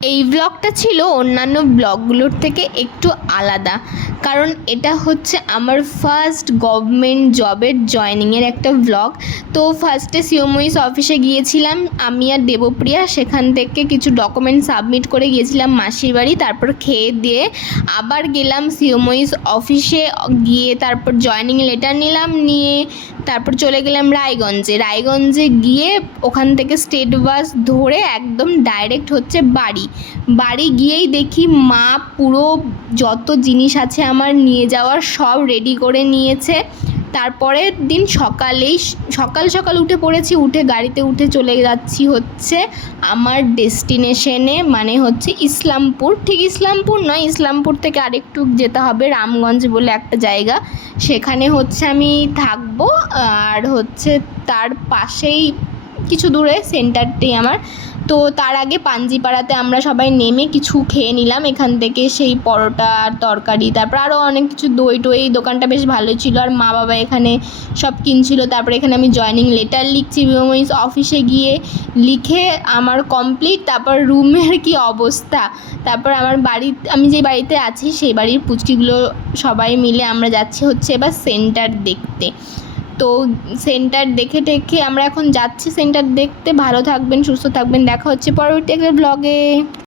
এই ব্লগটা ছিল অন্যান্য ব্লগগুলোর থেকে একটু আলাদা, কারণ এটা হচ্ছে আমার ফার্স্ট গভর্নমেন্ট জবের জয়েনিংয়ের একটা ব্লগ। তো ফার্স্টে সিওমইস অফিসে গিয়েছিলাম আমি আর দেবপ্রিয়া, সেখান থেকে কিছু ডকুমেন্ট সাবমিট করে গিয়েছিলাম মাসির বাড়ি। তারপর খেয়ে দিয়ে আবার গেলাম সিওমইস অফিসে, গিয়ে তারপর জয়েনিং লেটার নিলাম, নিয়ে তারপর চলে গেলাম রায়গঞ্জে গিয়ে ওখান থেকে স্টেট বাস ধরে একদম ডাইরেক্ট হচ্ছে বাড়ি গিয়েই দেখি মা পুরো যত জিনিস আছে আমার নিয়ে যাওয়ার সব রেডি করে নিয়েছে। তারপরের দিন সকাল উঠে পড়েছি, উঠে গাড়িতে উঠে চলে যাচ্ছি হচ্ছে আমার ডেস্টিনেশনে, মানে হচ্ছে ইসলামপুর। ঠিক ইসলামপুর নয়, ইসলামপুর থেকে আরেকটু যেতে হবে, রামগঞ্জ বলে একটা জায়গা, সেখানে হচ্ছে আমি থাকবো। আর হচ্ছে তার পাশেই কিছু দূরে সেন্টারটি আমার। তো তার আগে পাঞ্জিপাড়াতে আমরা সবাই নেমে কিছু খেয়ে নিলাম এখান থেকে, সেই পরোটা আর তরকারি, তারপর আরও অনেক কিছু দই টই। দোকানটা বেশ ভালোই ছিল, আর মা বাবা এখানে সব কিনছিল। তারপরে এখানে আমি জয়েনিং লেটার লিখছি সিওমইস অফিসে গিয়ে, লিখে আমার কমপ্লিট। তারপর রুমের কি অবস্থা, তারপর আমি যে বাড়িতে আছি সেই বাড়ির পুচকিগুলো সবাই মিলে আমরা যাচ্ছি হচ্ছে এবার সেন্টার দেখতে। তো সেন্টার দেখে আমরা এখন যাচ্ছি সেন্টার দেখতে। ভালো থাকবেন, সুস্থ থাকবেন, দেখা হচ্ছে পরবর্তী একটা ব্লগে।